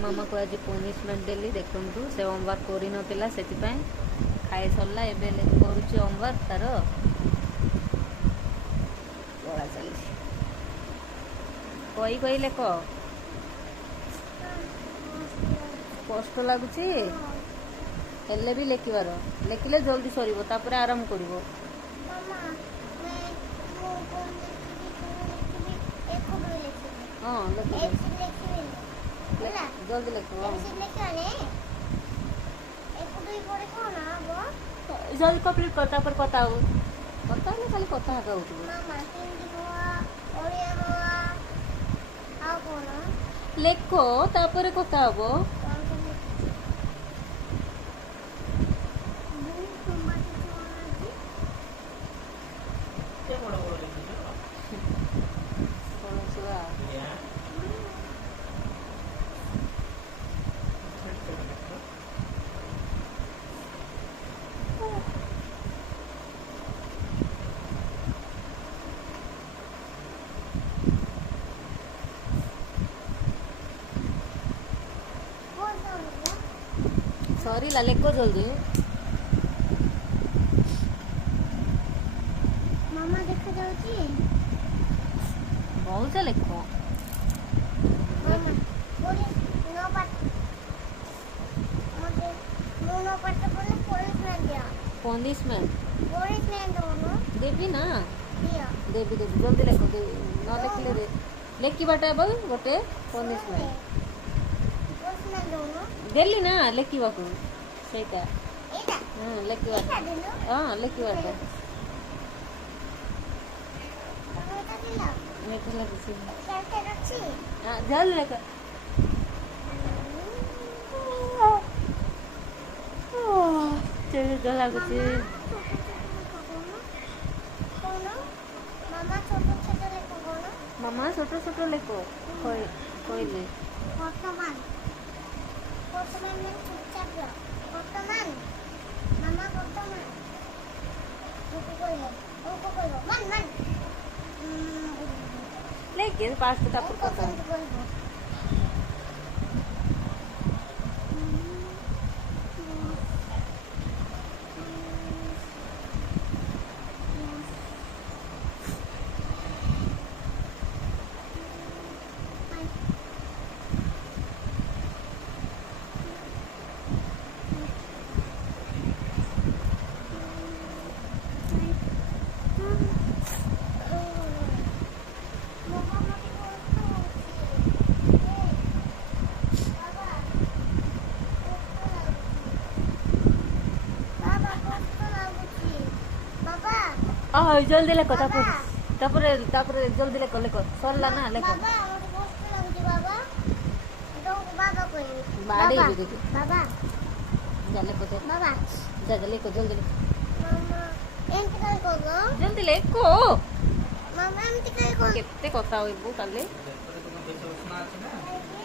मामा को आज पनिशमेंट देली देखु से होमवर्क कर नथिला सेतिपय खाई सरला एबे करूची होमवर्क तार पढ़ा चली कई कई लेख कष्ट लगुच हेले भी लेखिबार लेखिले जल्दी सरीबो तापर आराम करिवो हाँ जल्दी लिखो जल्दी कंप्लीट कर तापर कथा हो कथा हेले खाली कथा हका होतबो लेखो तापर कथा हबो सॉरी ला लेखो जल्दी मामा देखा जाउची बहुत से लेखो मामा बोली नो पाठ मते नो पाठ बोले पनिशमेंट दिया पनिशमेंट दोनो देवी ना दिया देवी देवी जल्दी लेखो न लेखिले रे लेखिबाटा बोल गोटे पनिशमेंट दोनो देली ना लेखिबाकू सेटा एटा लेखिबाटा दिलो हां लेखिबाटा एटा दिलो लेखिला किसी कैसे रखी हां जल्दी लेख चल गला कुछ मामा छोटो छोटो लेखो कोइले वर्तमान में चुपचाप रहो वर्तमान मामा वर्तमान उनको कोई मन लेकिन पास तो तापर कथा जल्दी लेखो तापर जल्दी लेखो सरला ना लेखो बाड़ी भी देखो बाबा जा लेखो बाबा जा लेखो जल्दी लेखो मामा एंटी काय कोगो जल्दी लेखो मामा एंटी काय को केते कथा होइबो काले एंटी